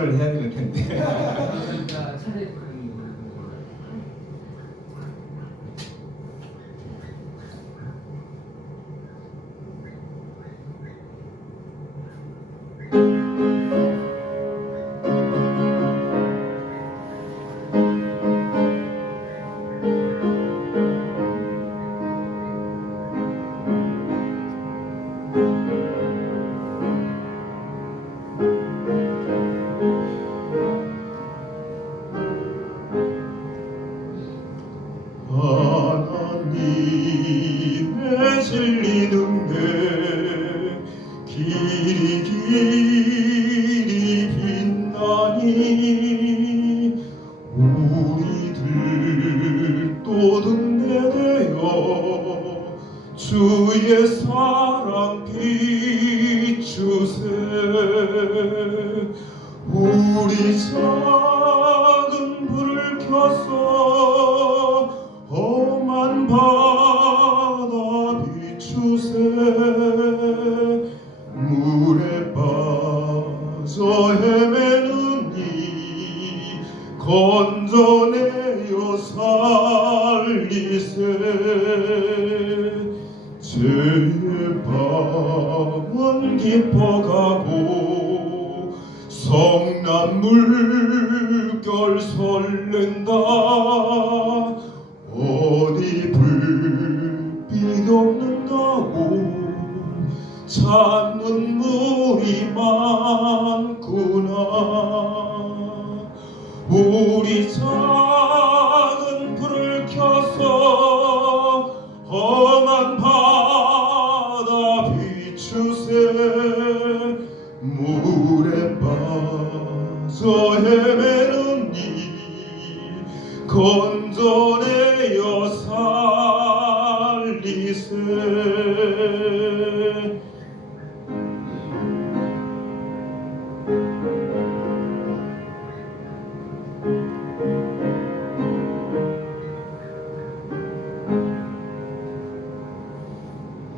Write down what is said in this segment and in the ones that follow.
를 해야 될 텐데. 그러니까 차례 하나님의 진리 능력 길이 길이 빛나니 우리들 또 등대되어 주의 사랑 비추세. 우리 작은 불을 켜서 험한 바다 비추세. 물에 빠져 헤매는 이 건져내어 살리세. 죄의 밤은 깊어가고 성난 물결 설렌다. 어디 불빛 없는다고 찾는 물이 많구나. 우리 작은 불을 켜서 험한 바다 비추세. 물에 빠져 헤매는 이 건져내어 살리세.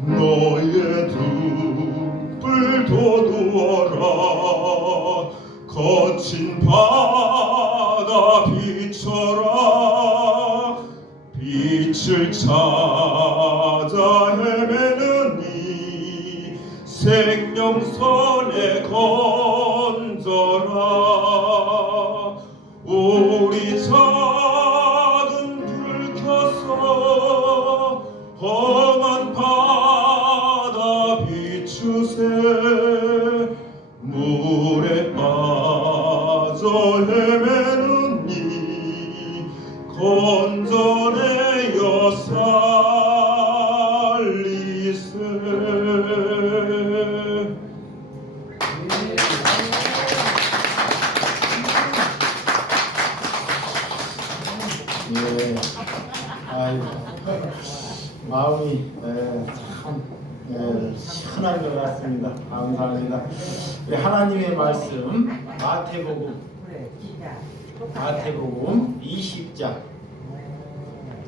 너의 등불 돋우어라. 거친 바다 비춰라. 빛을 찾아 헤매는 이 생명선에 건져라. 우리 작은 불을 켜서 험한 바다 비추세. 물에 빠져 헤매는 이 건져내어 살리세. 예. 아이고. 마음이 참 시원한 것 같습니다. 감사합니다. 우리 하나님의 말씀 마태복음 20장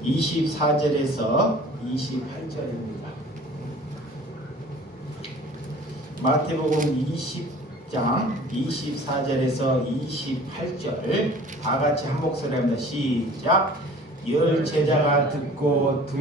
24절에서 28절입니다. 마태복음 20장 24절에서 28절 다 같이 한 목소리 합니다. 시작. 열 제자가 듣고 두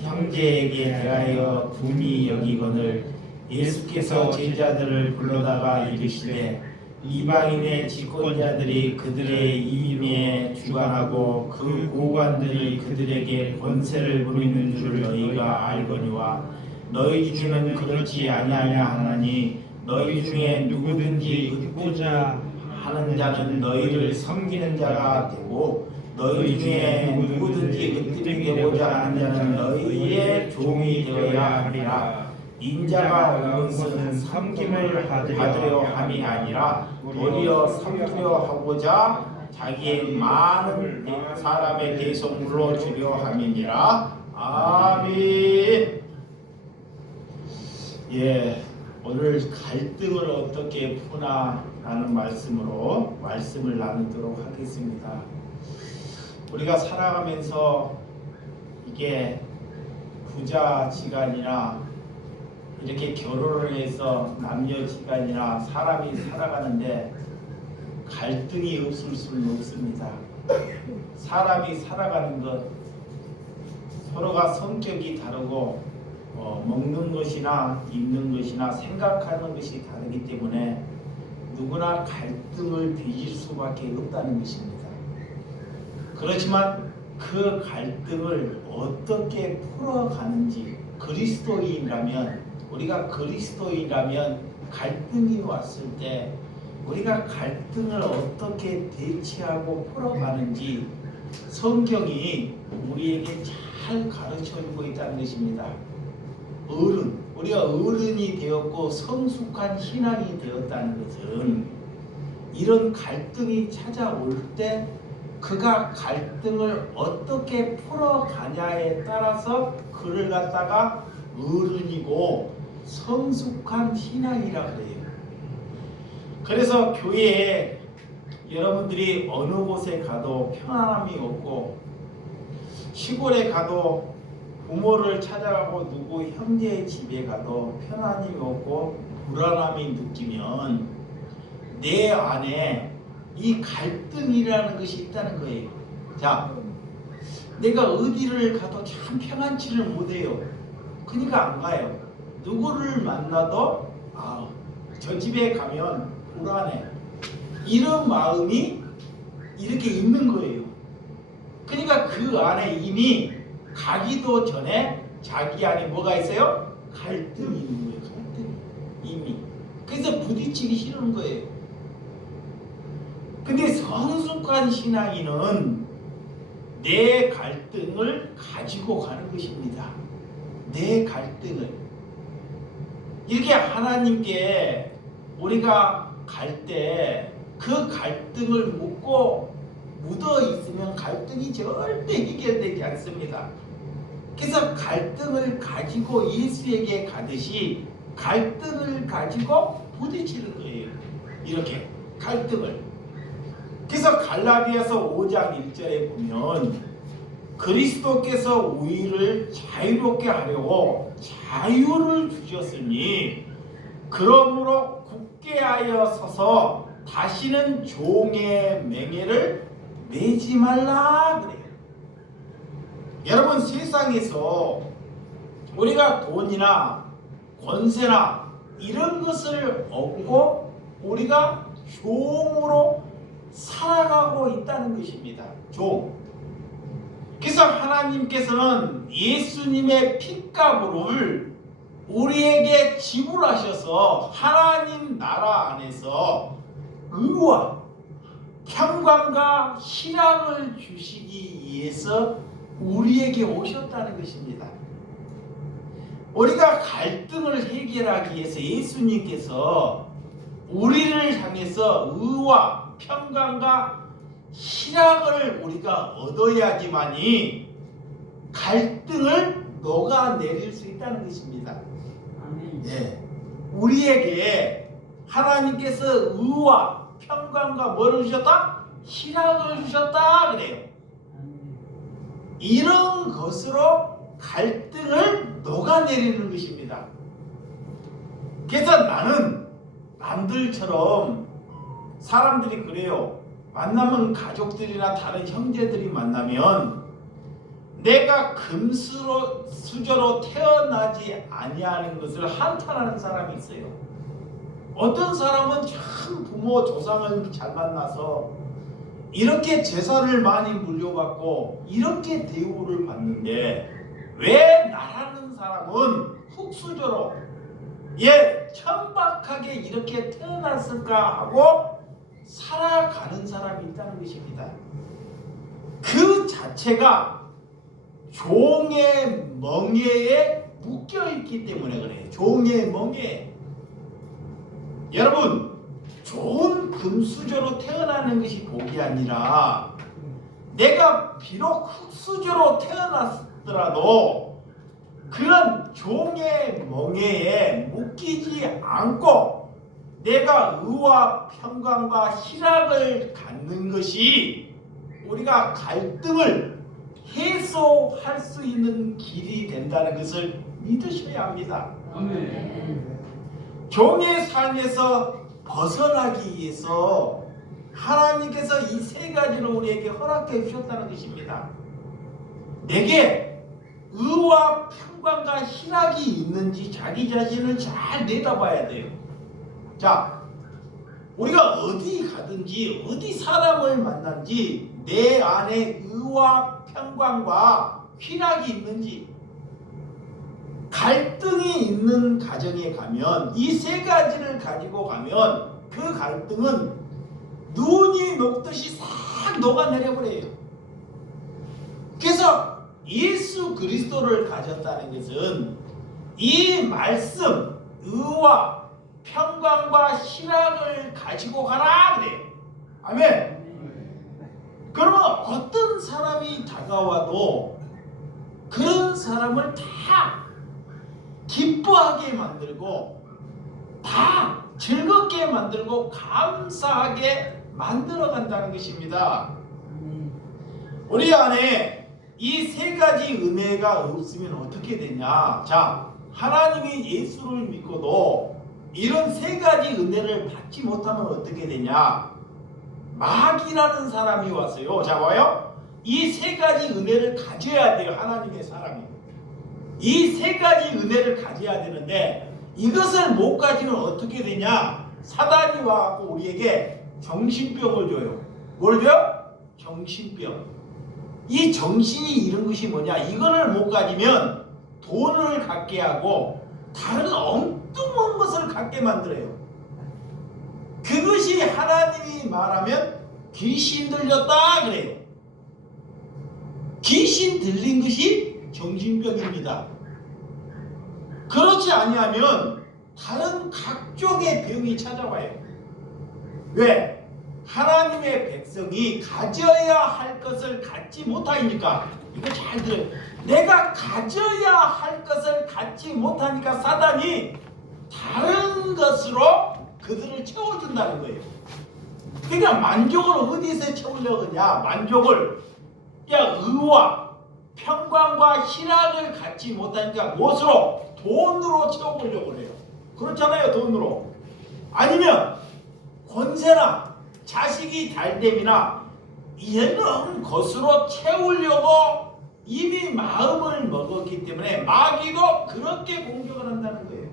형제에게 대하여 분이 여기거늘 예수께서 제자들을 불러다가 이르시되 이방인의 집권자들이 그들의 임에 주관하고 그 고관들이 그들에게 권세를 부리는 줄 너희가 알거니와 너희 중에는 그렇지 아니하냐 하나니 너희 중에 누구든지 얻고자 하는 자는 너희를 섬기는 자가 되고 너희 중에 누구든지 으뜸되고자 하는 자는 너희의 종이 되어야 하리라. 인자가 온 것은 섬김을 받으려 함이 아니라 도리어 섬기려 하고자 자기의 많은 사람의 대속물로 주려 함이니라. 아멘. 예, 오늘 갈등을 어떻게 푸나라는 말씀으로 말씀을 나누도록 하겠습니다. 우리가 살아가면서 이게 부자지간이나 이렇게 결혼을 해서 남녀지간이나 사람이 살아가는데 갈등이 없을 수는 없습니다. 사람이 살아가는 것, 서로가 성격이 다르고 먹는 것이나 입는 것이나 생각하는 것이 다르기 때문에 누구나 갈등을 빚을 수밖에 없다는 것입니다. 그렇지만 그 갈등을 어떻게 풀어가는지, 우리가 그리스도인이라면 갈등이 왔을 때 우리가 갈등을 어떻게 대처하고 풀어가는지 성경이 우리에게 잘 가르쳐주고 있다는 것입니다. 우리가 어른이 되었고 성숙한 신앙이 되었다는 것은 이런 갈등이 찾아올 때 그가 갈등을 어떻게 풀어가냐에 따라서 그를 갖다가 어른이고 성숙한 신앙이라 그래요. 그래서 교회에 여러분들이 어느 곳에 가도 편안함이 없고, 시골에 가도 부모를 찾아가고 누구 형제의 집에 가도 편안함이 없고 불안함이 느끼면 내 안에 이 갈등이라는 것이 있다는 거예요. 자, 내가 어디를 가도 참 평안치를 못해요. 그러니까 안 가요. 누구를 만나도 저 집에 가면 불안해. 이런 마음이 이렇게 있는 거예요. 그러니까 그 안에 이미 가기도 전에 자기 안에 뭐가 있어요? 갈등이 있는 거예요. 갈등. 이미. 그래서 부딪히기 싫은 거예요. 근데 성숙한 신앙인은 내 갈등을 가지고 가는 것입니다. 내 갈등을. 이렇게 하나님께 우리가 갈 때 그 갈등을 묻어 있으면 갈등이 절대 해결되지 않습니다. 그래서 갈등을 가지고 예수에게 가듯이 갈등을 가지고 부딪히는 거예요. 이렇게 갈등을. 그래서 갈라디아서 5장 1절에 보면 그리스도께서 우리를 자유롭게 하려고 자유를 주셨으니 그러므로 굳게 하여 서서 다시는 종의 맹해를 매지 말라 그래요. 여러분, 세상에서 우리가 돈이나 권세나 이런 것을 얻고 우리가 종으로 살아가고 있다는 것입니다. 종. 그래서 하나님께서는 예수님의 핏값을 우리에게 지불하셔서 하나님 나라 안에서 의와 평강과 희락을 주시기 위해서 우리에게 오셨다는 것입니다. 우리가 갈등을 해결하기 위해서 예수님께서 우리를 향해서 의와 평강과 희락을 우리가 얻어야지만이 갈등을 녹아내릴 수 있다는 것입니다. 예. 우리에게 하나님께서 의와 평강과 뭐를 주셨다? 희락을 주셨다 그래요. 이런 것으로 갈등을 녹아내리는 것입니다. 그래서 나는 남들처럼 사람들이 그래요. 만나면 가족들이나 다른 형제들이 만나면 내가 금수저로 태어나지 아니하는 것을 한탄하는 사람이 있어요. 어떤 사람은 참 부모 조상을 잘 만나서 이렇게 재산을 많이 물려받고 이렇게 대우를 받는데 왜 나라는 사람은 흙수저로 천박하게 이렇게 태어났을까 하고 살아가는 사람이 있다는 것입니다. 그 자체가 종의 멍에에 묶여있기 때문에 그래요. 종의 멍에. 여러분, 좋은 금수저로 태어나는 것이 복이 아니라 내가 비록 흙수저로 태어났더라도 그런 종의 멍에에 묶이지 않고 내가 의와 평강과 희락을 갖는 것이 우리가 갈등을 해소할 수 있는 길이 된다는 것을 믿으셔야 합니다. 아멘. 종의 삶에서 벗어나기 위해서 하나님께서 이 세 가지를 우리에게 허락해 주셨다는 것입니다. 내게 의와 평강과 희락이 있는지 자기 자신을 잘 내다봐야 돼요. 자, 우리가 어디 가든지 어디 사람을 만난지 내 안에 의와 평강과 희락이 있는지, 갈등이 있는 가정에 가면 이 세 가지를 가지고 가면 그 갈등은 눈이 녹듯이 싹 녹아내려 버려요. 그래서 예수 그리스도를 가졌다는 것은 이 말씀, 의와 평강과 희락을 가지고 가라 그래요. 아멘. 그러면 어떤 사람이 다가와도 그런 사람을 다 기뻐하게 만들고 다 즐겁게 만들고 감사하게 만들어 간다는 것입니다. 우리 안에 이 세 가지 은혜가 없으면 어떻게 되냐? 자, 하나님이 예수를 믿고도 이런 세 가지 은혜를 받지 못하면 어떻게 되냐? 마귀라는 사람이 왔어요. 자, 봐요. 이 세 가지 은혜를 가져야 돼요. 하나님의 사람이. 이 세 가지 은혜를 가져야 되는데 이것을 못 가지면 어떻게 되냐? 사단이 와서 우리에게 정신병을 줘요. 뭘 줘요? 정신병. 이 정신이 이런 것이 뭐냐? 이거를 못 가지면 돈을 갖게 하고 다른 엉뚱한 것을 갖게 만들어요. 그것이 하나님이 말하면 귀신 들렸다 그래요. 귀신 들린 것이 정신병입니다. 그렇지 아니하면 다른 각종의 병이 찾아와요. 왜? 하나님의 백성이 가져야 할 것을 갖지 못하니까. 이거 잘 들어요. 내가 가져야 할 것을 갖지 못하니까 사단이 다른 것으로 그들을 채워준다는 거예요. 그러니까 만족을 어디서 채우려고 하냐? 만족을 의와 평강과 희락을 갖지 못하니까 무엇으로? 돈으로 채워보려고 해요. 그렇잖아요. 돈으로. 아니면 권세나 자식이 달됨이나 이런 것으로 채우려고 이미 마음을 먹었기 때문에 마귀도 그렇게 공격을 한다는 거예요.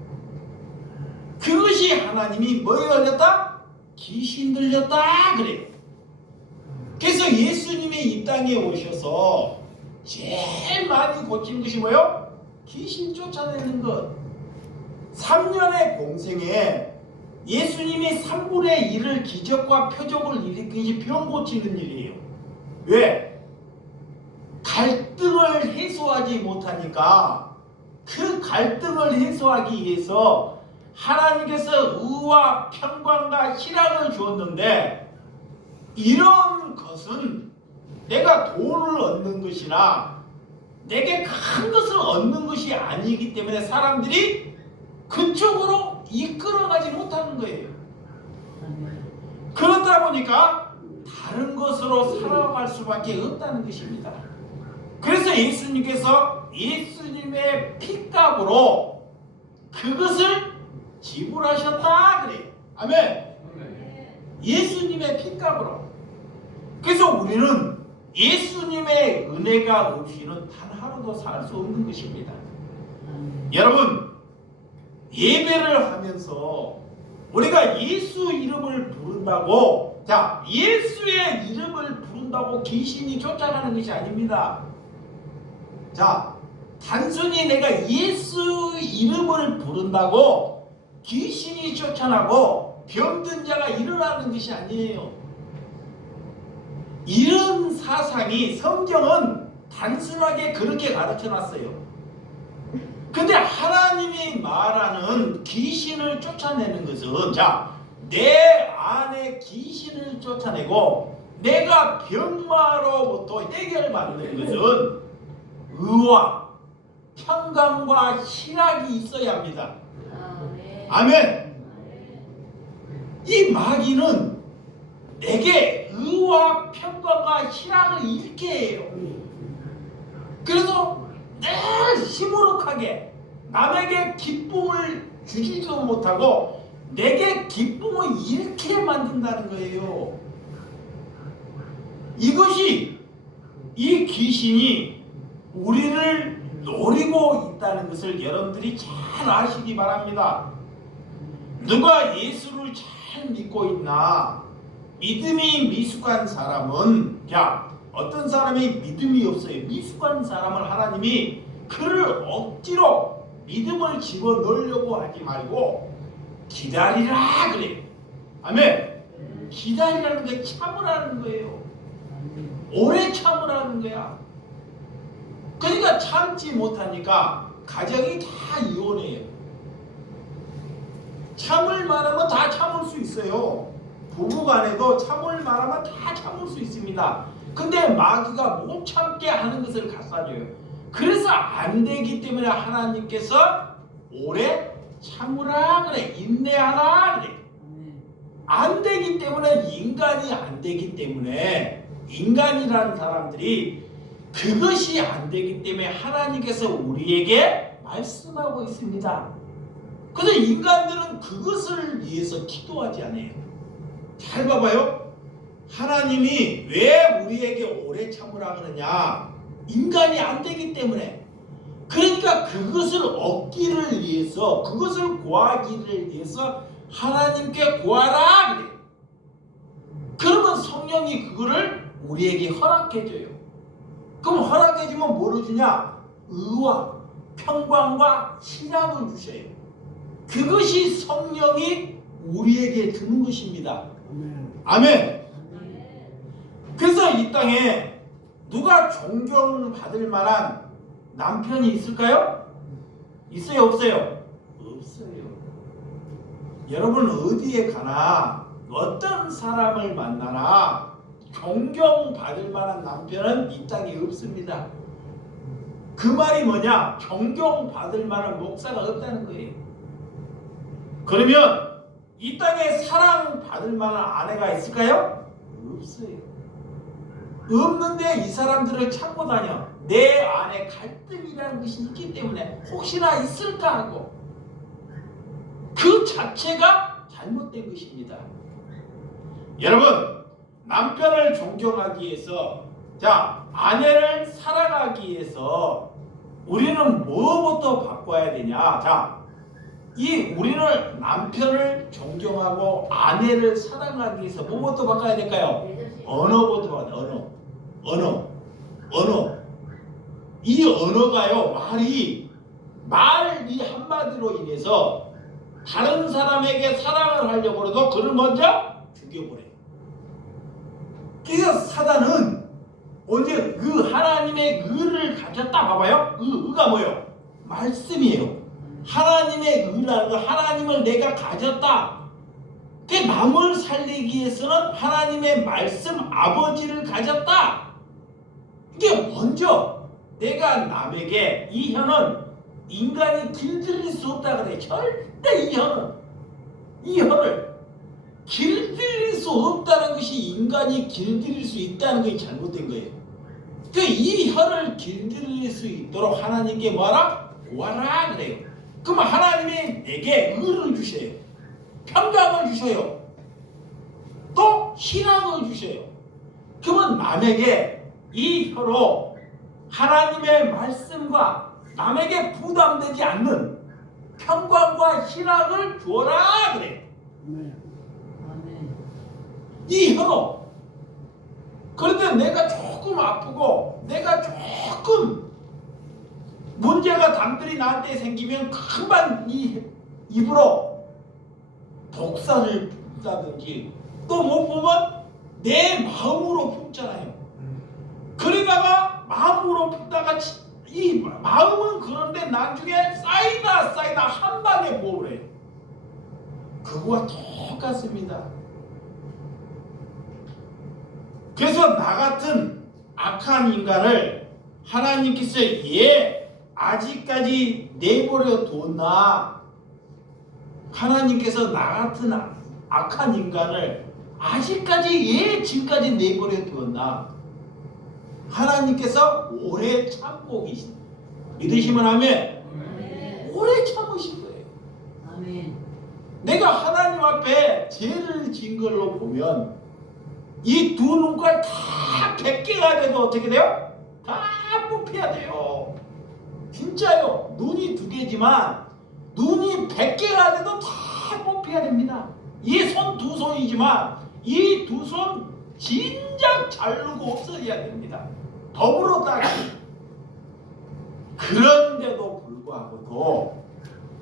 그것이 하나님이 뭐에 걸렸다? 귀신 들렸다 그래요. 그래서 예수님이 이 땅에 오셔서 제일 많이 고친 것이 뭐예요? 귀신 쫓아내는 것. 3년의 공생에 예수님이 3분의 1을 기적과 표적을 일으키시 병 고치는 일이에요. 왜? 갈등을 해소하지 못하니까 그 갈등을 해소하기 위해서 하나님께서 의와 평강과 희락을 주었는데 이런 것은 내가 돈을 얻는 것이나 내게 큰 것을 얻는 것이 아니기 때문에 사람들이 그쪽으로 이끌어가지 못하는 거예요. 그렇다 보니까 다른 것으로 살아갈 수밖에 없다는 것입니다. 그래서 예수님께서 예수님의 핏값으로 그것을 지불하셨다 그래요. 아멘. 예수님의 핏값으로. 그래서 우리는 예수님의 은혜가 없이는 단 하루도 살 수 없는 것입니다. 여러분, 예배를 하면서 우리가 예수 이름을 부른다고, 자, 예수의 이름을 부른다고 귀신이 쫓아가는 것이 아닙니다. 자, 단순히 내가 예수 이름을 부른다고 귀신이 쫓아나고 병든 자가 일어나는 것이 아니에요. 이런 사상이 성경은 단순하게 그렇게 가르쳐 놨어요. 근데 하나님이 말하는 귀신을 쫓아내는 것은, 자, 내 안에 귀신을 쫓아내고 내가 병마로부터 해결받는 것은 의와 평강과 희락이 있어야 합니다. 아멘. 이 마귀는 내게 의와 평강과 희락을 잃게 해요. 그래서 늘 시무룩하게 남에게 기쁨을 주지도 못하고 내게 기쁨을 잃게 만든다는 거예요. 이것이 이 귀신이 우리를 노리고 있다는 것을 여러분들이 잘 아시기 바랍니다. 누가 예수를 잘 믿고 있나? 믿음이 미숙한 사람은, 야, 어떤 사람이 믿음이 없어요. 미숙한 사람은 하나님이 그를 억지로 믿음을 집어넣으려고 하지 말고 기다리라 그래요. 아멘. 기다리라는 게 참으라는 거예요. 오래 참으라는 거야. 그러니까 참지 못하니까 가정이 다 이혼해요. 참을 만하면 다 참을 수 있어요. 부부간에도 참을 만하면 다 참을 수 있습니다. 근데 마귀가 못 참게 하는 것을 갖다줘요. 그래서 안 되기 때문에 하나님께서 오래 참으라 그래. 인내하라 그래. 안 되기 때문에, 인간이 안 되기 때문에, 인간이라는 사람들이 그것이 안 되기 때문에 하나님께서 우리에게 말씀하고 있습니다. 그래서 인간들은 그것을 위해서 기도하지 않아요. 잘 봐봐요. 하나님이 왜 우리에게 오래 참으라 그러냐? 인간이 안 되기 때문에. 그러니까 그것을 얻기를 위해서, 그것을 구하기를 위해서 하나님께 구하라 그래. 그러면 성령이 그거를 우리에게 허락해줘요. 그럼 허락해주면 뭐를 주냐? 의와 평강과 희락을 주셔요. 그것이 성령이 우리에게 주는 것입니다. 아멘. 그래서 이 땅에 누가 존경받을 만한 남편이 있을까요? 있어요, 없어요? 없어요. 여러분 어디에 가나 어떤 사람을 만나나 존경받을 만한 남편은 이 땅에 없습니다. 그 말이 뭐냐? 존경받을 만한 목사가 없다는 거예요. 그러면 이 땅에 사랑받을 만한 아내가 있을까요? 없어요. 없는데 이 사람들을 찾고 다녀. 내 안에 갈등이라는 것이 있기 때문에 혹시나 있을까 하고, 그 자체가 잘못된 것입니다. 여러분, 남편을 존경하기 위해서, 자, 아내를 사랑하기 위해서 우리는 뭐부터 바꿔야 되냐? 자, 우리는 남편을 존경하고 아내를 사랑하기 위해서 뭐부터 바꿔야 될까요? 언어부터 바꿔야 돼요. 언어. 이 언어가요, 말 이 한마디로 인해서 다른 사람에게 사랑을 하려고 해도 그를 먼저 죽여버려요. 그래서 사단은 언제 그 하나님의 의를 가졌다 봐봐요. 의가 뭐예요? 말씀이에요. 하나님의 의라는 거, 하나님을 내가 가졌다. 그 남을 살리기 위해서는 하나님의 말씀, 아버지를 가졌다. 이게 먼저 내가 남에게, 이 혀는 인간이 길들일 수 없다 그래. 절대 이 혀를 길들일 수 없다는 것이, 인간이 길들일 수 있다는 것이 잘못된 거예요. 그 이 혀를 길들일 수 있도록 하나님께 뭐하라? 구하라 그래요. 그럼 하나님이 내게 의를 주셔요. 평강을 주셔요. 또 희락을 주셔요. 그러면 남에게 이 혀로 하나님의 말씀과 남에게 부담되지 않는 평강과 희락을 주어라 그래. 이 혀로. 그런데 내가 조금 아프고 내가 조금 문제가 남들이 나한테 생기면 금방 이 입으로 독사를 품다든지, 또 못 보면 내 마음으로 품잖아요. 그러다가 마음으로 품다가 이 마음은 그런데 나중에 쌓이다 한 방에 뭐래. 그거와 똑같습니다. 그래서 나 같은 악한 인간을 하나님께서 아직까지 내버려 뒀나? 하나님께서 나 같은 악한 인간을 아직까지 지금까지 내버려 두었나? 하나님께서 오래 참고 계신, 믿으시면 아멘. 오래 참으신 거예요. 아멘. 내가 하나님 앞에 죄를 지은 걸로 보면 이 두 눈깔 다 100개가 돼도 어떻게 돼요? 다 뽑혀야 돼요. 진짜요. 눈이 2개지만 눈이 100개가 돼도 다 뽑혀야 됩니다. 이 손 2손이지만 이 2손 진작 자르고 없어져야 됩니다. 더불어 따기. 그런데도 불구하고도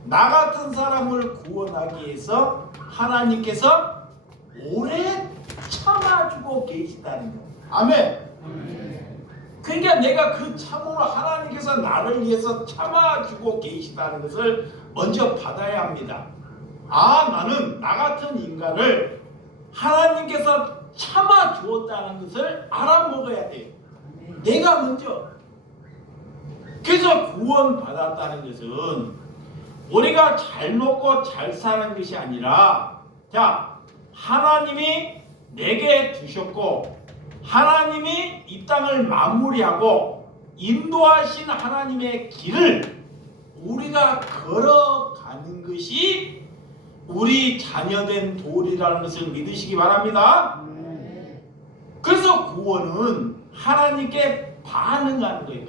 나 같은 사람을 구원하기 위해서 하나님께서 오래 참아주고 계시다는 거. 아멘. 그러니까 내가 그 참음을 하나님께서 나를 위해서 참아주고 계시다는 것을 먼저 받아야 합니다. 아, 나는 나 같은 인간을 하나님께서 참아주었다는 것을 알아먹어야 돼요. 내가 먼저. 그래서 구원받았다는 것은 우리가 잘 먹고 잘 사는 것이 아니라, 자, 하나님이 내게 주셨고 하나님이 이 땅을 마무리하고 인도하신 하나님의 길을 우리가 걸어가는 것이 우리 자녀된 도리라는 것을 믿으시기 바랍니다. 그래서 구원은 하나님께 반응하는 거예요.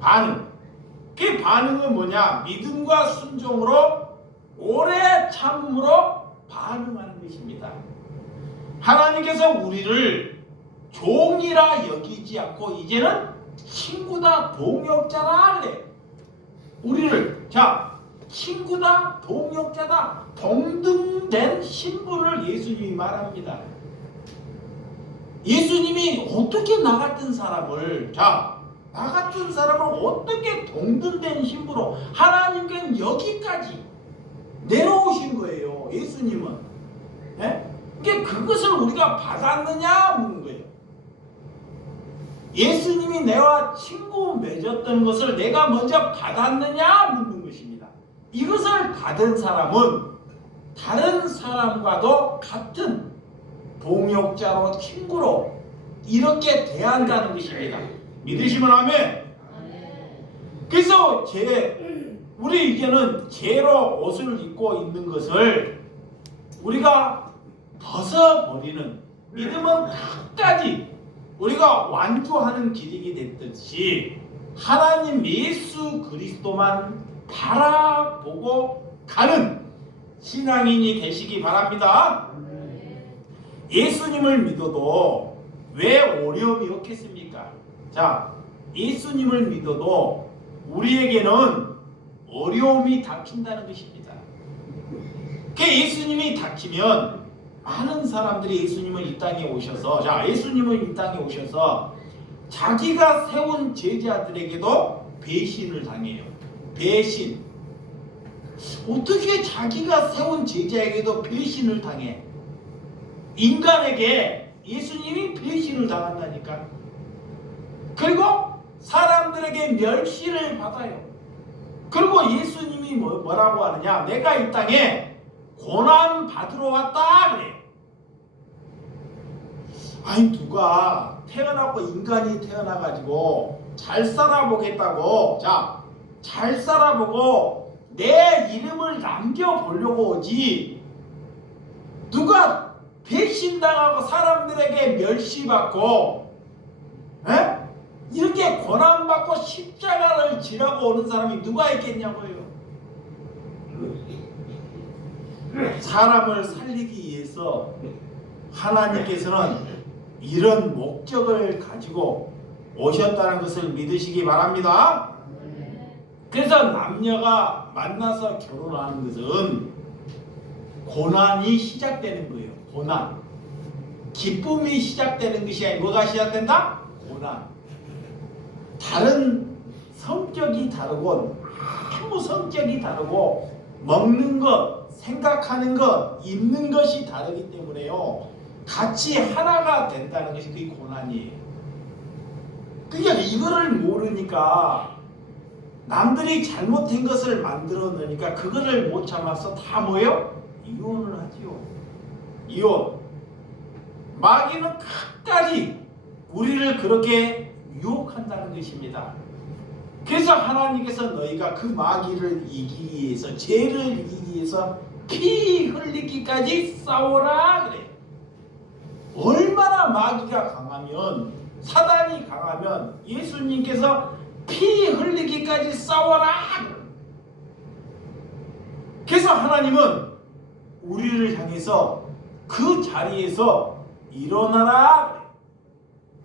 반응. 그 반응은 뭐냐? 믿음과 순종으로 오래 참음으로 반응하는 것입니다. 하나님께서 우리를 종이라 여기지 않고 이제는 친구다, 동역자라 그래. 우리를, 자, 친구다, 동역자다, 동등된 신분을 예수님이 말합니다. 예수님이 어떻게 나 같은 사람을, 자, 나 같은 사람을 어떻게 동등된 신분으로 하나님께는 여기까지 내려오신 거예요. 예수님은. 네? 그러니까 그것을 우리가 받았느냐 묻는 거예요. 예수님이 내와 친구 맺었던 것을 내가 먼저 받았느냐 묻는 것입니다. 이것을 받은 사람은 다른 사람과도 같은 동역자로, 친구로 이렇게 대한다는 것입니다. 믿으시면 아멘. 그래서 우리 이제는 죄로 옷을 입고 있는 것을 우리가 벗어버리는, 믿음은 끝까지 우리가 완주하는 길이 됐듯이 하나님 예수 그리스도만 바라보고 가는 신앙인이 되시기 바랍니다. 예수님을 믿어도 왜 어려움이 없겠습니까? 자, 예수님을 믿어도 우리에게는 어려움이 닥친다는 것입니다. 그 예수님이 닥치면 많은 사람들이 예수님은 이 땅에 오셔서, 자, 예수님은 이 땅에 오셔서 자기가 세운 제자들에게도 배신을 당해요. 배신. 어떻게 자기가 세운 제자에게도 배신을 당해? 인간에게 예수님이 배신을 당한다니까. 그리고 사람들에게 멸시를 받아요. 그리고 예수님이 뭐라고 하느냐? 내가 이 땅에 고난 받으러 왔다 그래. 아니, 누가 태어나고 인간이 태어나가지고 잘 살아보겠다고, 자, 잘 살아보고 내 이름을 남겨보려고 오지, 누가 배신당하고 사람들에게 멸시받고 이렇게 고난받고 십자가를 지라고 오는 사람이 누가 있겠냐고요. 사람을 살리기 위해서 하나님께서는 이런 목적을 가지고 오셨다는 것을 믿으시기 바랍니다. 그래서 남녀가 만나서 결혼하는 것은 고난이 시작되는 거예요. 고난. 기쁨이 시작되는 것이 아니라 뭐가 시작된다? 고난. 다른 성격이 다르고, 아무 성격이 다르고, 먹는 것, 생각하는 것, 입는 것이 다르기 때문에요, 같이 하나가 된다는 것이 그게 고난이에요. 그러니까 이거를 모르니까 남들이 잘못한 것을 만들어 놓으니까 그거를 못 참아서 다 뭐예요? 이혼을 하지요. 이혼. 마귀는 끝까지 우리를 그렇게 유혹한다는 것입니다. 그래서 하나님께서 너희가 그 마귀를 이기기 위해서, 죄를 이기기 위해서 피 흘리기까지 싸워라 그래. 얼마나 마귀가 강하면, 사단이 강하면 예수님께서 피 흘리기까지 싸워라. 그래서 하나님은 우리를 향해서 그 자리에서 일어나라,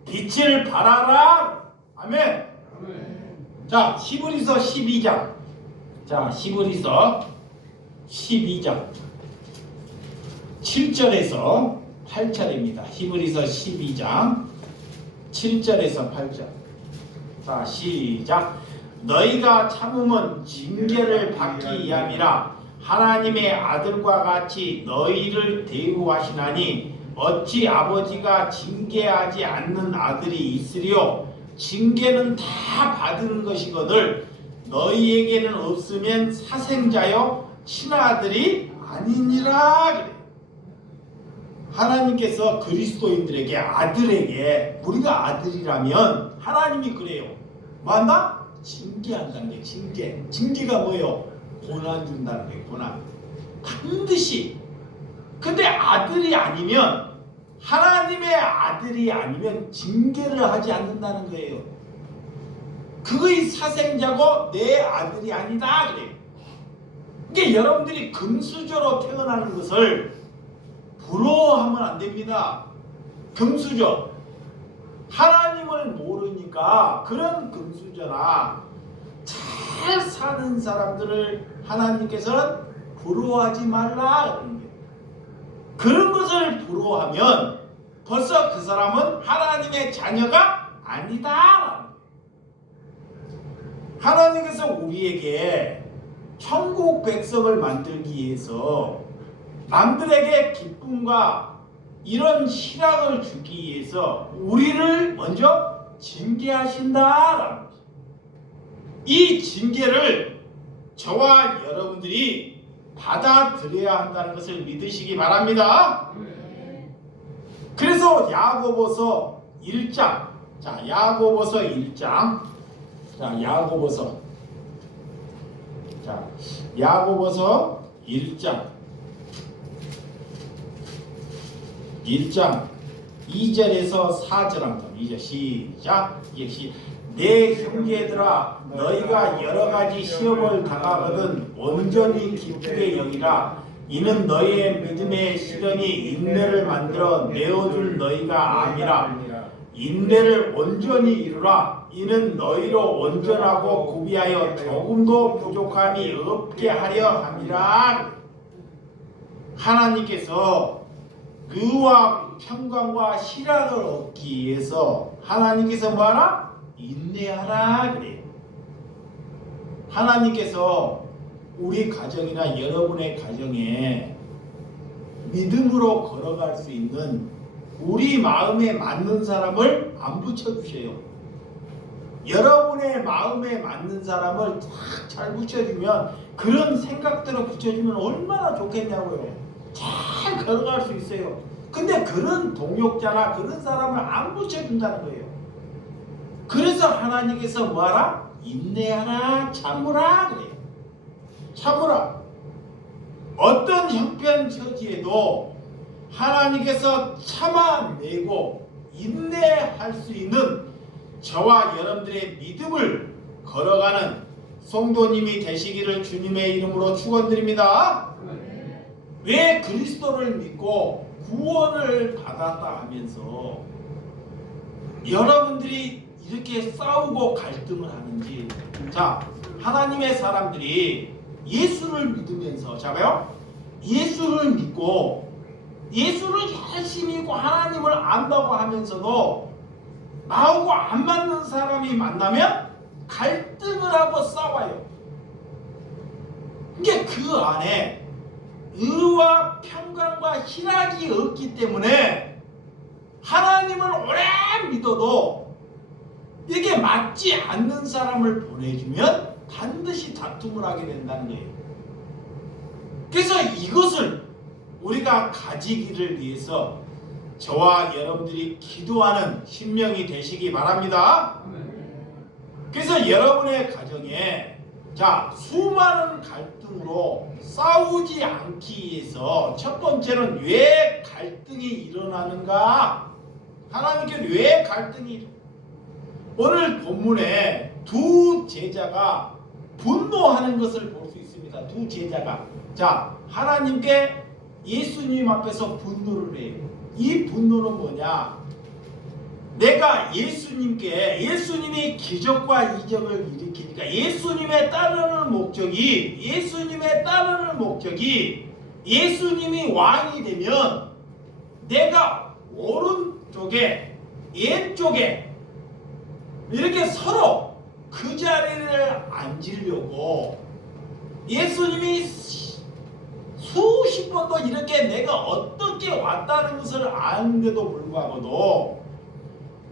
빛을 발하라. 아멘. 자, 히브리서 12장. 자, 히브리서 12장 7절에서 8절입니다. 히브리서 12장 7절에서 8절. 자, 시작. 너희가 참음은 징계를 받기 위함이라. 하나님의 아들과 같이 너희를 대우하시나니 어찌 아버지가 징계하지 않는 아들이 있으리요. 징계는 다 받은 것이거늘 너희에게는 없으면 사생자요 친아들이 아니니라. 그래. 하나님께서 그리스도인들에게, 아들에게, 우리가 아들이라면 하나님이 그래요. 뭐한다? 징계한다는 게 징계가 뭐예요? 고난 준다는 게 고난. 반드시. 근데 아들이 아니면, 하나님의 아들이 아니면 징계를 하지 않는다는 거예요. 그의 사생자고 내 아들이 아니다 그래요. 그러니까 여러분들이 금수저로 태어나는 것을 부러워하면 안 됩니다. 금수저. 하나님을 모르니까 그런 금수저나 잘 사는 사람들을 하나님께서는 부러워하지 말라 그러는 거예요. 그런 것을 부러워하면 벌써 그 사람은 하나님의 자녀가 아니다. 하나님께서 우리에게 천국 백성을 만들기 위해서, 남들에게 기쁨과 이런 희락을 주기 위해서 우리를 먼저 징계하신다라는 것입니다. 이 징계를 저와 여러분들이 받아들여야 한다는 것을 믿으시기 바랍니다. 그래서 야고보서 1장. 자, 야고보서 1장. 자, 야고보서 1장 2절에서 4절 한번 이제 시작. 내 형제들아, 너희가 여러 가지 시험을 당하거든 온전히 기쁘게 여기라. 이는 너희의 믿음의 시련이 인내를 만들어 내어줄 너희가 아니라. 인내를 온전히 이루라. 이는 너희로 온전하고 구비하여 조금도 부족함이 없게 하려 함이라. 하나님께서 의와 평강과 희락을 얻기 위해서 하나님께서 뭐하라? 인내하라 그래요. 하나님께서 우리 가정이나 여러분의 가정에 믿음으로 걸어갈 수 있는, 우리 마음에 맞는 사람을 안 붙여주세요. 여러분의 마음에 맞는 사람을 잘 붙여주면, 그런 생각대로 붙여주면 얼마나 좋겠냐고요. 잘 걸어갈 수 있어요. 근데 그런 동역자나 그런 사람을 안 붙여준다는 거예요. 그래서 하나님께서 뭐하라? 인내하라, 참으라 그래요. 참으라. 어떤 형편처지에도 하나님께서 참아내고 인내할 수 있는 저와 여러분들의 믿음을 걸어가는 성도님이 되시기를 주님의 이름으로 축원드립니다. 왜 그리스도를 믿고 구원을 받았다 하면서 여러분들이 이렇게 싸우고 갈등을 하는지. 자, 하나님의 사람들이 예수를 믿으면서, 자봐요, 예수를 믿고 예수를 열심히 믿고 하나님을 안다고 하면서도 나하고 안 맞는 사람이 만나면 갈등을 하고 싸워요. 그게 그 안에 의와 평강과 희락이 없기 때문에 하나님을 오래 믿어도 이게 맞지 않는 사람을 보내주면 반드시 다툼을 하게 된다는 거예요. 그래서 이것을 우리가 가지기를 위해서 저와 여러분들이 기도하는 심령이 되시기 바랍니다. 그래서 여러분의 가정에 수많은 갈등으로 싸우지 않기 위해서 첫 번째는 왜 갈등이 일어나는가? 하나님께 왜 갈등이? 오늘 본문에 두 제자가 분노하는 것을 볼 수 있습니다. 두 제자가 자 하나님께 예수님 앞에서 분노를 해요. 이 분노는 뭐냐? 내가 예수님이 기적과 이적을 일으키니까 예수님의 따르는 목적이 예수님이 왕이 되면 내가 오른쪽에 왼쪽에 이렇게 서로 그 자리를 앉으려고 예수님이 수십 번도 이렇게 내가 어떻게 왔다는 것을 아는데도 불구하고도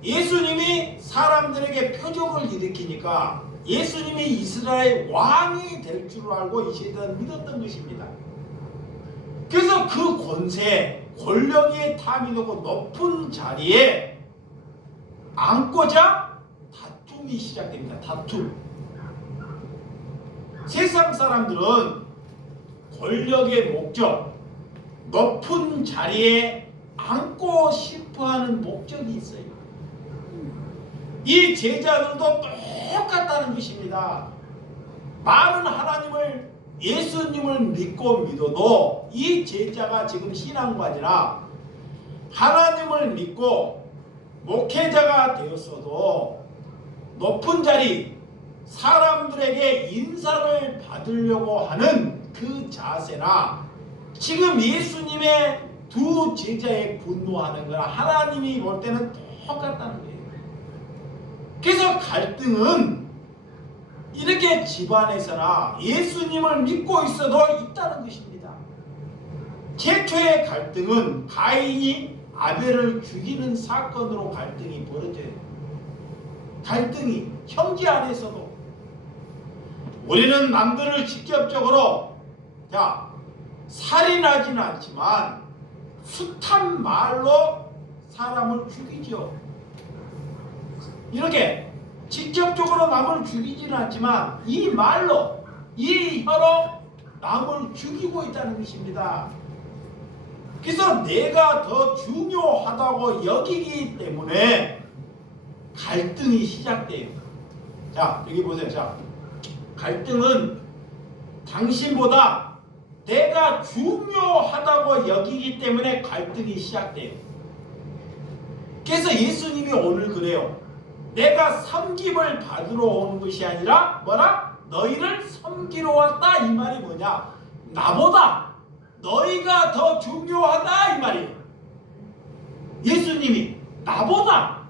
예수님이 사람들에게 표적을 일으키니까 예수님이 이스라엘 왕이 될 줄 알고 이 세대는 믿었던 것입니다. 그래서 그 권세, 권력이 탐이 높고 높은 자리에 앉고자 다툼이 시작됩니다. 다툼. 세상 사람들은 권력의 목적, 높은 자리에 앉고 싶어하는 목적이 있어요. 이 제자들도 똑같다는 것입니다. 많은 하나님을 예수님을 믿어도 이 제자가 지금 신앙관이라 하나님을 믿고 목회자가 되었어도 높은 자리 사람들에게 인사를 받으려고 하는 그 자세나 지금 예수님의 두 제자에 분노하는 거나 하나님이 볼 때는 똑같다는 거예요. 그래서 갈등은 이렇게 집안에서나 예수님을 믿고 있어도 있다는 것입니다. 최초의 갈등은 가인이 아벨을 죽이는 사건으로 갈등이 벌어져요. 갈등이 형제 안에서도 우리는 남들을 직접적으로 살인하지는 않지만 숱한 말로 사람을 죽이죠. 이렇게 직접적으로 남을 죽이지는 않지만 이 말로 이 혀로 남을 죽이고 있다는 것입니다. 그래서 내가 더 중요하다고 여기기 때문에 갈등이 시작돼요. 자 여기 보세요. 자 갈등은 당신보다 내가 중요하다고 여기기 때문에 갈등이 시작돼요. 그래서 예수님이 오늘 그래요. 내가 섬김을 받으러 오는 것이 아니라 뭐라? 너희를 섬기러 왔다. 이 말이 뭐냐? 나보다 너희가 더 중요하다 이 말이에요. 예수님이 나보다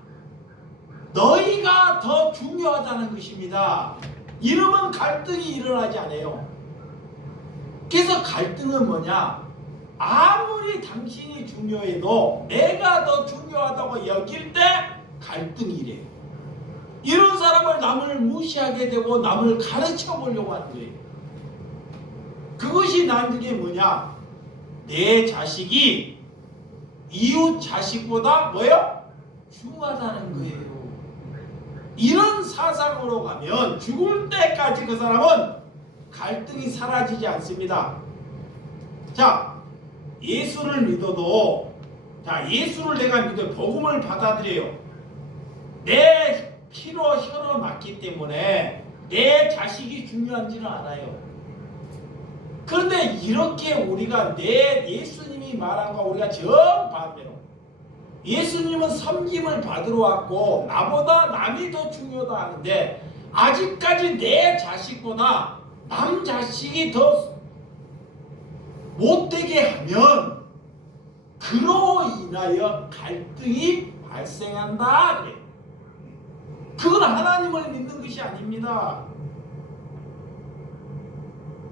너희가 더 중요하다는 것입니다. 이러면 갈등이 일어나지 않아요. 그래서 갈등은 뭐냐? 아무리 당신이 중요해도 내가 더 중요하다고 여길 때 갈등이 이래요. 이런 사람을 남을 무시하게 되고 남을 가르쳐 보려고 하는 거예요. 그것이 나에게 뭐냐? 내 자식이 이웃 자식보다 뭐요? 중요하다는 거예요. 이런 사상으로 가면 죽을 때까지 그 사람은 갈등이 사라지지 않습니다. 자, 예수를 믿어도 예수를 내가 믿어 복음을 받아들여요. 내 피로 혀로 낳기 때문에 내 자식이 중요한지는 알아요. 그런데 이렇게 우리가 내 예수님이 말한 거 우리가 정반대로 예수님은 섬김을 받으러 왔고 나보다 남이 더 중요하다 하는데 아직까지 내 자식보다 남 자식이 더 못되게 하면 그로 인하여 갈등이 발생한다 그래. 그건 하나님을 믿는 것이 아닙니다.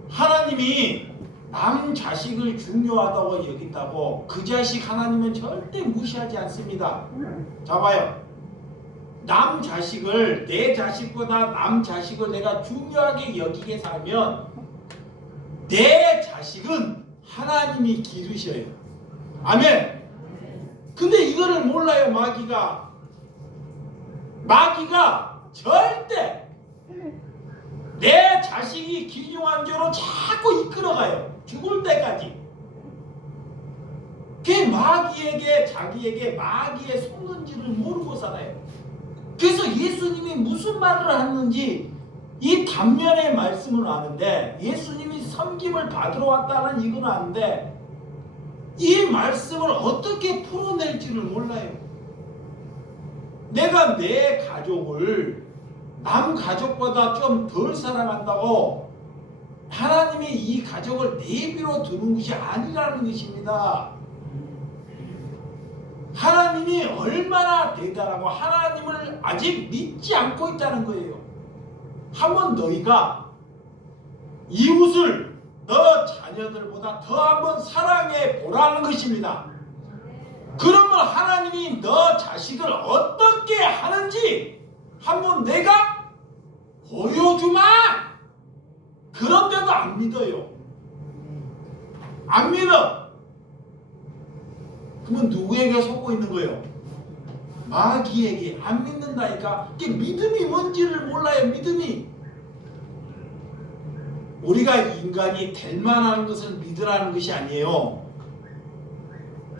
하나님이 남 자식을 중요하다고 여긴다고 그 자식 하나님은 절대 무시하지 않습니다. 자 봐요. 남 자식을 내 자식보다 남 자식을 내가 중요하게 여기게 살면 내 자식은 하나님이 기르셔요. 아멘. 근데 이거를 몰라요. 마귀가 절대 내 자식이 귀중한 죄로 자꾸 이끌어가요. 죽을 때까지. 그 마귀에게 자기에게 마귀의 속는지를 예수님이 무슨 말을 하는지 이 단면의 말씀은 아는데, 예수님이 섬김을 받으러 왔다는 이건 아는데 이 말씀을 어떻게 풀어낼지를 몰라요. 내가 내 가족을 남 가족보다 좀 덜 사랑한다고 하나님이 이 가족을 내비로 두는 것이 아니라는 것입니다. 하나님이 얼마나 대단하고 하나님을 아직 믿지 않고 있다는 거예요. 한번 너희가 이웃을 너 자녀들보다 더 한번 사랑해 보라는 것입니다. 그러면 하나님이 너 자식을 어떻게 하는지 한번 내가 보여주마. 그런데도 안 믿어요. 안 믿어. 그러면 누구에게 속고 있는 거예요? 마귀에게. 안 믿는다니까. 이게 믿음이 뭔지를 몰라요. 믿음이. 우리가 인간이 될 만한 것을 믿으라는 것이 아니에요.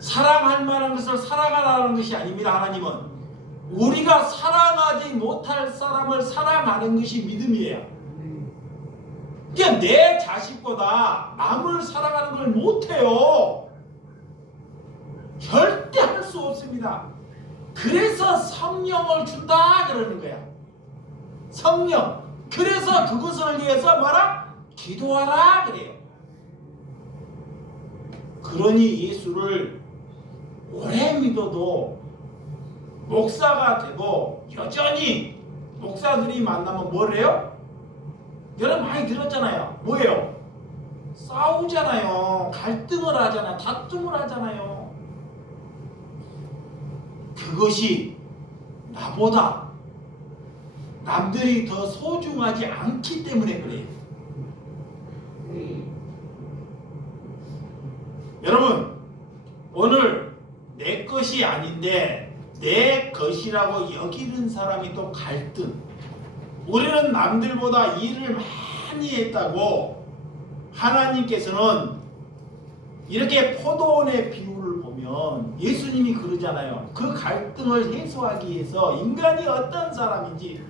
사랑할 만한 것을 사랑하라는 것이 아닙니다. 하나님은 우리가 사랑하지 못할 사람을 사랑하는 것이 믿음이에요. 그러니까 내 자식보다 남을 사랑하는 걸 못해요. 절대 할 수 없습니다. 그래서 성령을 준다 그러는 거야. 성령. 그래서 그것을 위해서 뭐라? 기도하라 그래요. 그러니 예수를 오래 믿어도 목사가 되고 여전히 목사들이 만나면 뭐래요? 여러분 많이 들었잖아요. 뭐예요? 싸우잖아요. 갈등을 하잖아요. 다툼을 하잖아요. 그것이 나보다 남들이 더 소중하지 않기 때문에 그래요. 여러분, 오늘 내 것이 아닌데 내 것이라고 여기는 사람이 또 갈등. 우리는 남들보다 일을 많이 했다고 하나님께서는 이렇게 포도원의 비유를 보면 예수님이 그러잖아요. 그 갈등을 해소하기 위해서 인간이 어떤 사람인지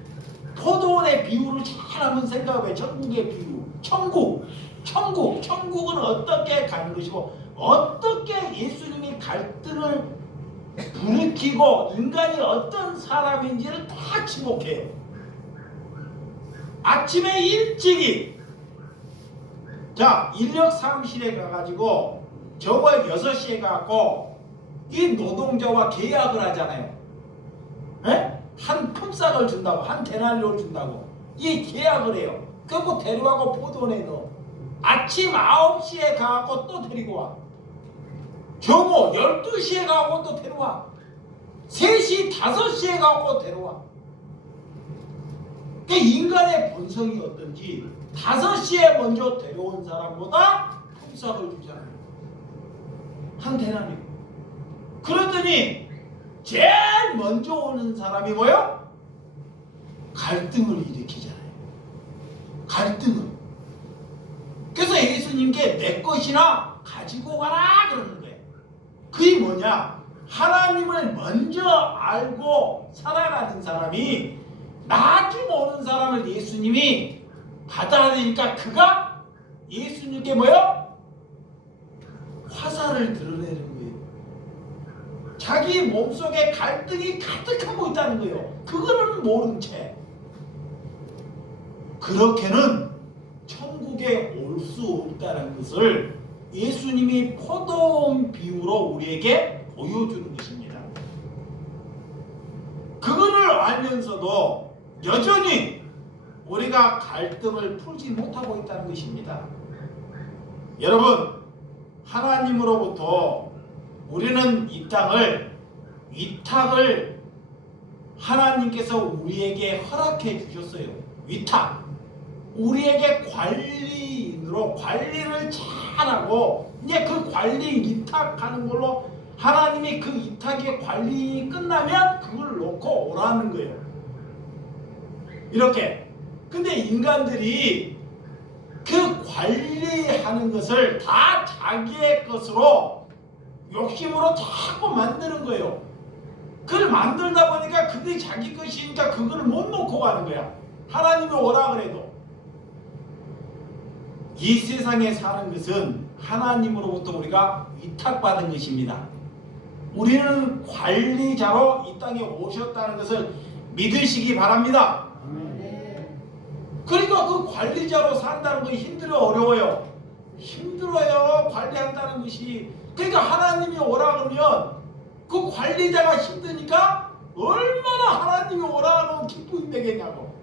포도원의 비유를 잘 한번 생각해봐요. 천국의 비유. 천국은 어떻게 가는 것이고 어떻게 예수님이 갈등을 불이키고 인간이 어떤 사람인지를 다 지목해요. 아침에 일찍이 인력 사무실에 가가지고 저거 6시에 가고 이 노동자와 계약을 하잖아요. 에? 한 품삯을 준다고, 한 데나리온을 준다고 이 계약을 해요. 그리고 데려가고 포도원에 넣어. 아침 9시에 가고 또 데리고 와. 정오 12시에 가고 또 데려와. 3시, 5시에 가고 데려와. 그 인간의 본성이 어떤지 5시에 먼저 데려온 사람보다 품삯을 주잖아요. 한 데나리온. 그러더니 제일 먼저 오는 사람이 뭐요? 갈등을 일으키잖아요. 갈등을. 그래서 예수님께 내 것이나 가지고 가라 그러는 거예요. 그게 뭐냐? 하나님을 먼저 알고 살아가는 사람이 나중 오는 사람을 예수님이 받아들이니까 그가 예수님께 뭐요? 화살을 드러내는 거예요. 자기 몸속에 갈등이 가득하고 있다는 거예요. 그거는 모른 채. 그렇게는 천국에 올 수 없다는 것을 예수님이 포도원 비유로 우리에게 보여주는 것입니다. 그거를 알면서도 여전히 우리가 갈등을 풀지 못하고 있다는 것입니다. 여러분, 하나님으로부터 우리는 이 땅을 위탁을 하나님께서 우리에게 허락해 주셨어요. 위탁. 우리에게 관리인으로 관리를 잘하고 이제 그 관리 위탁하는 걸로 하나님이 그 위탁의 관리인이 끝나면 그걸 놓고 오라는 거예요. 이렇게. 근데 인간들이 그 관리하는 것을 다 자기의 것으로 욕심으로 자꾸 만드는 거예요. 그걸 만들다 보니까 그게 자기 것이니까 그걸 못 놓고 가는 거야. 하나님이 오라 그래도. 이 세상에 사는 것은 하나님으로부터 우리가 위탁받은 것입니다. 우리는 관리자로 이 땅에 오셨다는 것을 믿으시기 바랍니다. 그러니까 그 관리자로 산다는 거 힘들어 어려워요? 힘들어요. 관리한다는 것이. 그러니까 하나님이 오라 그러면 그 관리자가 힘드니까 얼마나 하나님이 오라 그러면 기쁨이 되겠냐고.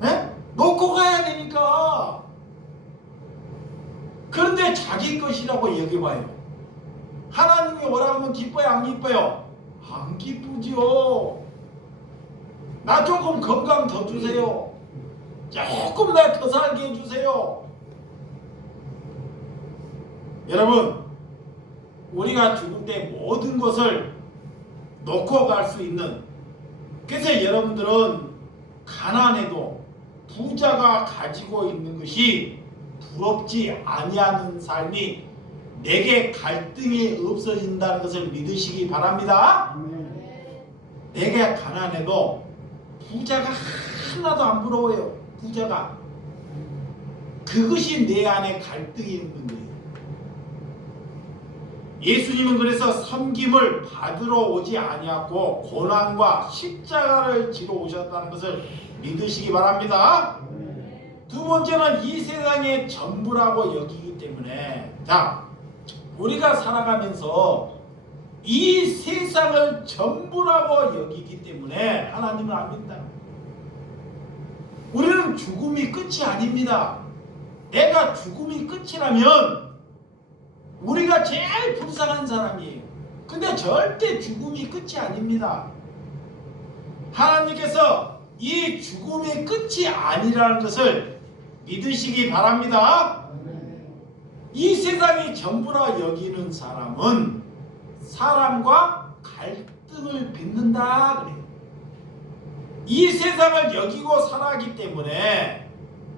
네? 놓고 가야 되니까. 그런데 자기 것이라고 여겨봐요. 하나님이 오라 하면 기뻐요 안 기뻐요? 안 기쁘지요. 나 조금 건강 더 주세요. 조금 나 더 살게 해주세요. 여러분, 우리가 죽을 때 모든 것을 놓고 갈 수 있는, 그래서 여러분들은 가난해도 부자가 가지고 있는 것이 부럽지 아니하는 삶이, 내게 갈등이 없어진다는 것을 믿으시기 바랍니다. 내게 가난해도 부자가 하나도 안 부러워요. 부자가. 그것이 내 안에 갈등이 없는 거예요. 예수님은 그래서 섬김을 받으러 오지 아니하고 고난과 십자가를 지러 오셨다는 것을 믿으시기 바랍니다. 두 번째는 이 세상의 전부라고 여기기 때문에, 자, 우리가 살아가면서 이 세상을 전부라고 여기기 때문에 하나님을 안 믿는다. 우리는 죽음이 끝이 아닙니다. 내가 죽음이 끝이라면 우리가 제일 불쌍한 사람이에요. 근데 절대 죽음이 끝이 아닙니다. 하나님께서 이 죽음이 끝이 아니라는 것을 믿으시기 바랍니다. 이 세상이 전부라 여기는 사람은 사람과 갈등을 빚는다 그래요. 이 세상을 여기고 살아가기 때문에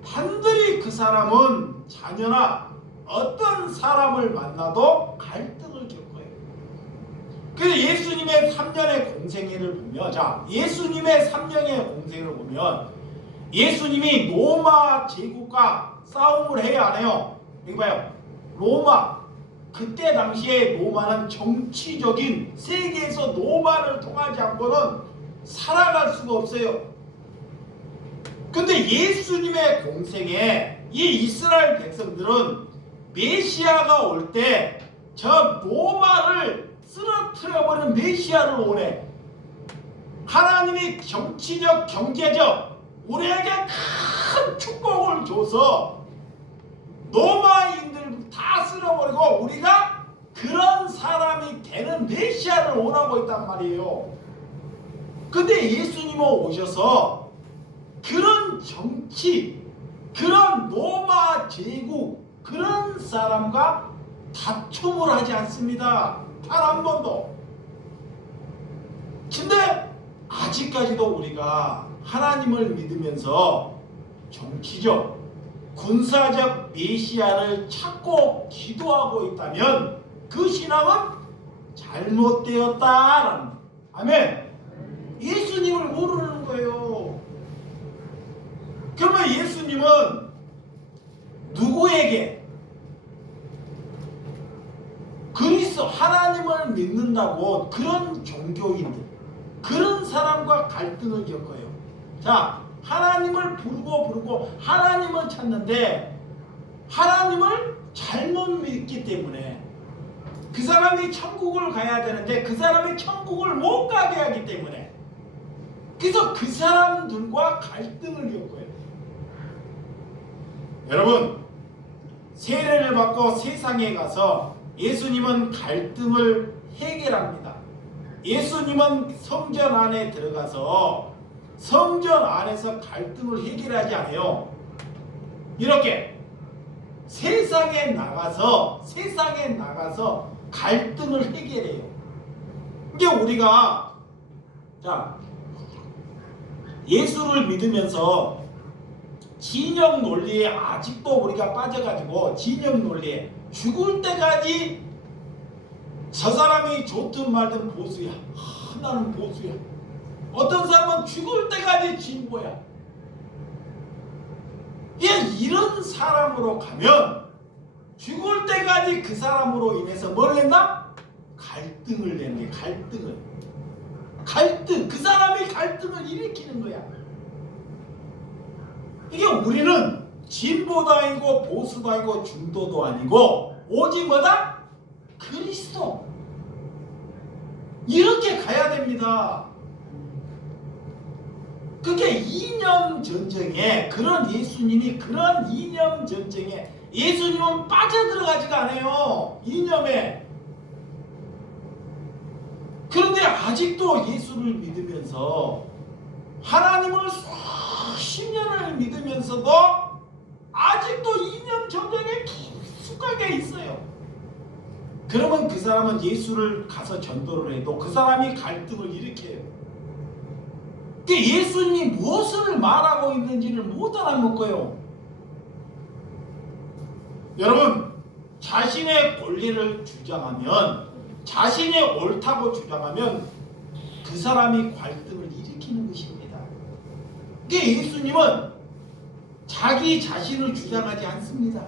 반드시 그 사람은 자녀나 어떤 사람을 만나도 갈등을 겪어요. 그래서 예수님의 3년의 공생애를 보면, 자, 예수님의 3년의 공생애를 보면 예수님이 로마 제국과 싸움을 해야 안 해요? 여기 봐요. 로마, 그때 당시에 로마는 정치적인, 세계에서 로마를 통하지 않고는 살아갈 수가 없어요. 근데 예수님의 공생에 이 이스라엘 백성들은 메시아가 올 때 저 로마를 쓰러뜨려버리는 메시아를 오래. 하나님이 정치적, 경제적 우리에게 큰 축복을 줘서 로마인들 다 쓸어버리고 우리가 그런 사람이 되는 메시아를 원하고 있단 말이에요. 근데 예수님은 오셔서 그런 정치, 그런 로마 제국, 그런 사람과 다툼을 하지 않습니다. 단 한 번도. 근데 아직까지도 우리가 하나님을 믿으면서 정치적, 군사적 메시아를 찾고 기도하고 있다면 그 신앙은 잘못되었다라는, 아멘. 예수님을 모르는 거예요. 그러면 예수님은 누구에게, 그리스도 하나님을 믿는다고 그런 종교인들, 그런 사람과 갈등을 겪어요. 자, 하나님을 부르고 하나님을 찾는데 하나님을 잘못 믿기 때문에 그 사람이 천국을 가야 되는데 그 사람이 천국을 못 가게 하기 때문에, 그래서 그 사람들과 갈등을 겪어요. 여러분, 세례를 받고 세상에 가서 예수님은 갈등을 해결합니다. 예수님은 성전 안에 들어가서 성전 안에서 갈등을 해결하지 않아요. 이렇게 세상에 나가서 갈등을 해결해요. 이게 우리가, 자, 예수를 믿으면서 진영 논리에 아직도 우리가 빠져가지고 진영 논리에 죽을 때까지 저 사람이 좋든 말든 보수야. 나는 보수야. 어떤 사람은 죽을 때까지 진보야. 이런 사람으로 가면 죽을 때까지 그 사람으로 인해서 뭘 낸다? 갈등을 내는 거야. 갈등. 그 사람이 갈등을 일으키는 거야. 이게 우리는 진보도 아니고 보수도 아니고 중도도 아니고 오직 뭐다? 그리스도. 이렇게 가야 됩니다. 그게 이념 전쟁에 그런 예수님이 그런 이념 전쟁에 예수님은 빠져들어가지가 않아요. 이념에. 그런데 아직도 예수를 믿으면서 하나님을 수십 년을 믿으면서도 아직도 이념 전쟁에 깊숙하게 있어요. 그러면 그 사람은 예수를 가서 전도를 해도 그 사람이 갈등을 일으켜요. 예수님이 무엇을 말하고 있는지를 못 알아먹어요. 여러분, 자신의 권리를 주장하면, 자신이 옳다고 주장하면 그 사람이 갈등을 일으키는 것입니다. 예수님은 자기 자신을 주장하지 않습니다.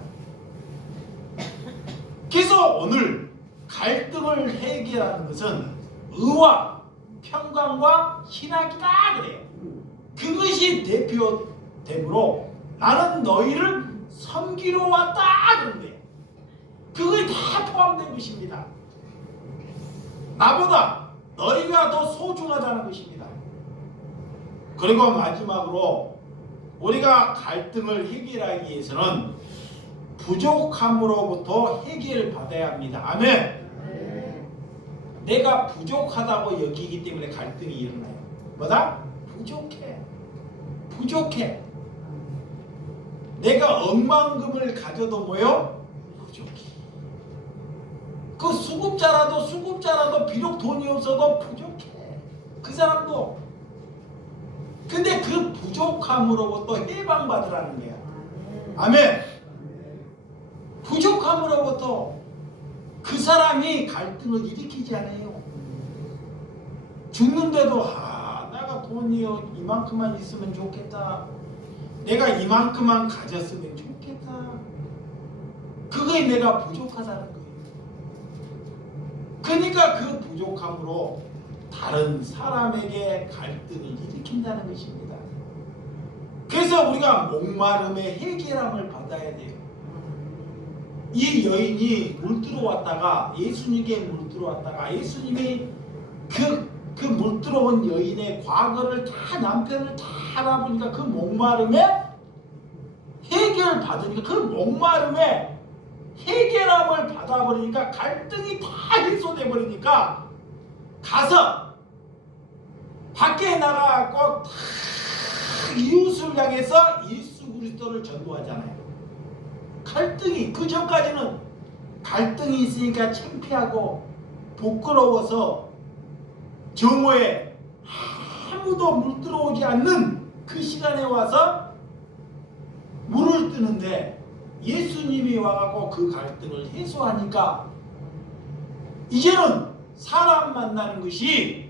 그래서 오늘 갈등을 해결하는 것은 의와 평강과 신학이다 그래요. 그것이 대표되므로 나는 너희를 섬기러 왔다 그런 거예요. 그게 다 포함된 것입니다. 나보다 너희가 더 소중하다는 것입니다. 그리고 마지막으로 우리가 갈등을 해결하기 위해서는 부족함으로부터 해결받아야 합니다. 아멘. 내가 부족하다고 여기기 때문에 갈등이 일어나요. 뭐다? 부족해. 내가 억만금을 가져도 뭐요? 부족해. 그 수급자라도 비록 돈이 없어도 부족해. 그 사람도. 근데 그 부족함으로부터 해방받으라는 거야. 아멘. 부족함으로부터 그 사람이 갈등을 일으키지 않아요. 죽는데도 내가 돈이 이만큼만 있으면 좋겠다. 내가 이만큼만 가졌으면 좋겠다. 그게 내가 부족하다는 거예요. 그러니까 그 부족함으로 다른 사람에게 갈등을 일으킨다는 것입니다. 그래서 우리가 목마름의 해결함을 받아야 돼요. 이 여인이 물들어왔다가 예수님께 물들어왔다가 예수님이 그 물들어온 여인의 과거를 다 남편을 다 알아보니까 그 목마름에 해결 받으니까 그 목마름에 해결함을 받아버리니까 갈등이 다 해소돼 버리니까 가서 밖에 나가고 다 이웃을 향해서 예수 그리스도를 전도하잖아요. 갈등이 그 전까지는 갈등이 있으니까 창피하고 부끄러워서 정오에 아무도 물 들어오지 않는 그 시간에 와서 물을 뜨는데 예수님이 와가고 그 갈등을 해소하니까 이제는 사람 만나는 것이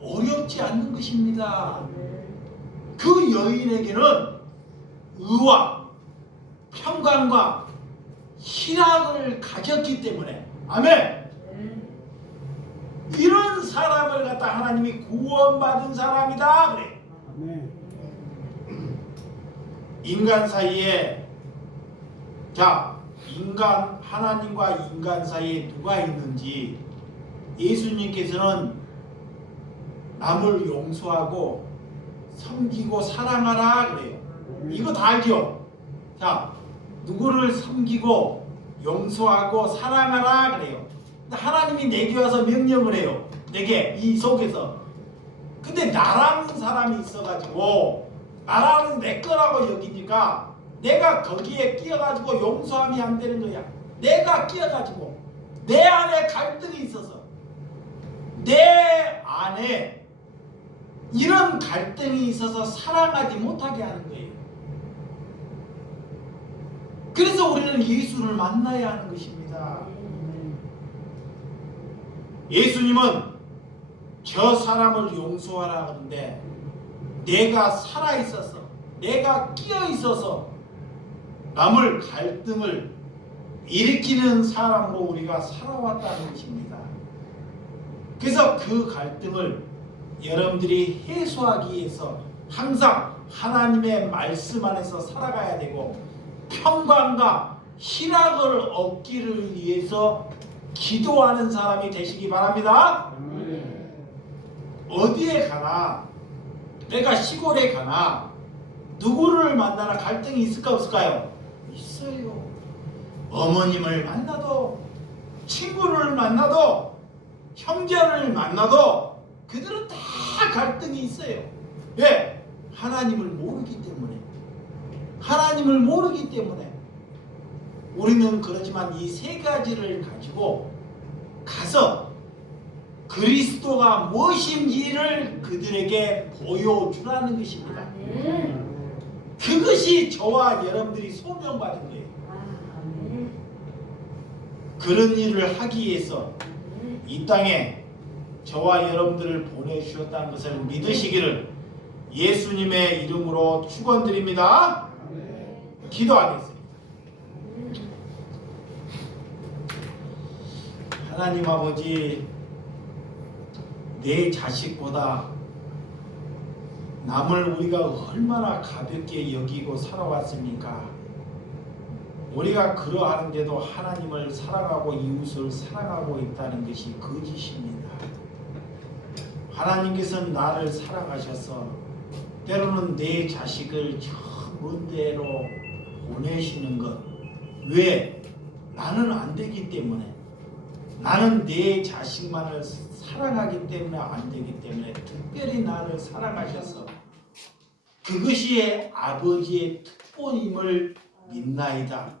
어렵지 않는 것입니다. 그 여인에게는 의와 평강과 희락을 가졌기 때문에 아멘. 이런 사람을 갖다 하나님이 구원받은 사람이다 그래. 아멘. 인간 사이에 인간 하나님과 인간 사이에 누가 있는지 예수님께서는 남을 용서하고 섬기고 사랑하라 그래요. 이거 다 알죠? 누구를 섬기고 용서하고 사랑하라 그래요. 하나님이 내게 와서 명령을 해요. 내게 이 속에서. 근데 나라는 사람이 있어가지고 나라는 내 거라고 여기니까 내가 거기에 끼어가지고 용서함이 안 되는 거야. 내가 끼어가지고 내 안에 갈등이 있어서 내 안에 이런 갈등이 있어서 사랑하지 못하게 하는 거예요. 그래서 우리는 예수를 만나야 하는 것입니다. 예수님은 저 사람을 용서하라 하는데 내가 살아있어서, 내가 끼어있어서 남을 갈등을 일으키는 사람으로 우리가 살아왔다는 것입니다. 그래서 그 갈등을 여러분들이 해소하기 위해서 항상 하나님의 말씀 안에서 살아가야 되고, 평강과 희락을 얻기를 위해서 기도하는 사람이 되시기 바랍니다. 어디에 가나, 내가 시골에 가나 누구를 만나나 갈등이 있을까 없을까요? 있어요. 어머님을 만나도, 친구를 만나도, 형제를 만나도 그들은 다 갈등이 있어요. 왜? 하나님을 모르기 때문에. 하나님을 모르기 때문에. 우리는 그렇지만 이 세 가지를 가지고 가서 그리스도가 무엇인지를 그들에게 보여주라는 것입니다. 그것이 저와 여러분들이 소명받은 거예요. 그런 일을 하기 위해서 이 땅에 저와 여러분들을 보내주셨다는 것을 믿으시기를 예수님의 이름으로 축원드립니다. 기도하겠습니다. 하나님 아버지, 내 자식보다 남을 우리가 얼마나 가볍게 여기고 살아왔습니까? 우리가 그러하는데도 하나님을 사랑하고 이웃을 사랑하고 있다는 것이 거짓입니다. 하나님께서는 나를 사랑하셔서 때로는 내 자식을 저 먼 데로 보내시는 것. 왜? 나는 안 되기 때문에. 나는 내 자식만을 사랑하기 때문에 안 되기 때문에 특별히 나를 사랑하셔서 그것이 아버지의 특권임을 믿나이다.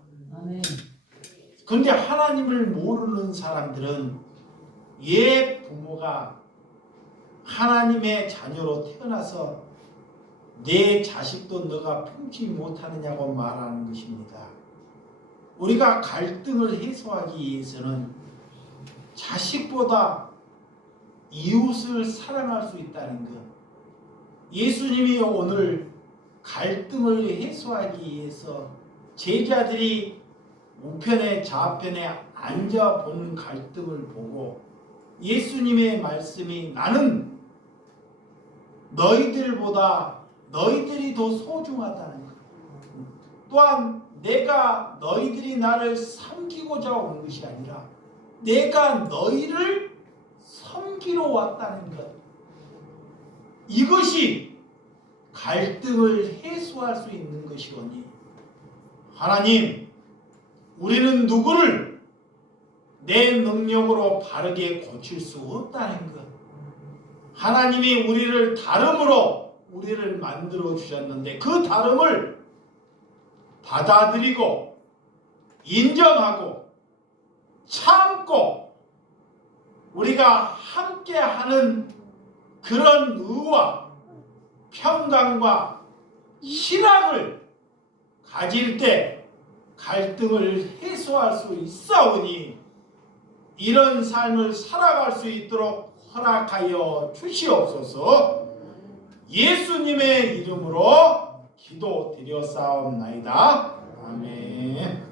그런데 하나님을 모르는 사람들은 얘 부모가 하나님의 자녀로 태어나서 내 자식도 너가 품지 못하느냐고 말하는 것입니다. 우리가 갈등을 해소하기 위해서는 자식보다 이웃을 사랑할 수 있다는 것. 예수님이 오늘 갈등을 해소하기 위해서 제자들이 우편에 좌편에 앉아본 갈등을 보고 예수님의 말씀이 나는 너희들보다 너희들이 더 소중하다는 것. 또한 내가 너희들이 나를 섬기고자 온 것이 아니라 내가 너희를 섬기러 왔다는 것. 이것이 갈등을 해소할 수 있는 것이오니 하나님, 우리는 누구를 내 능력으로 바르게 고칠 수 없다는 것. 하나님이 우리를 다름으로 우리를 만들어 주셨는데 그 다름을 받아들이고 인정하고 참고 우리가 함께하는 그런 의와 평강과 희락을 가질 때 갈등을 해소할 수 있사오니 이런 삶을 살아갈 수 있도록 허락하여 주시옵소서. 예수님의 이름으로 기도드렸사옵나이다. 아멘.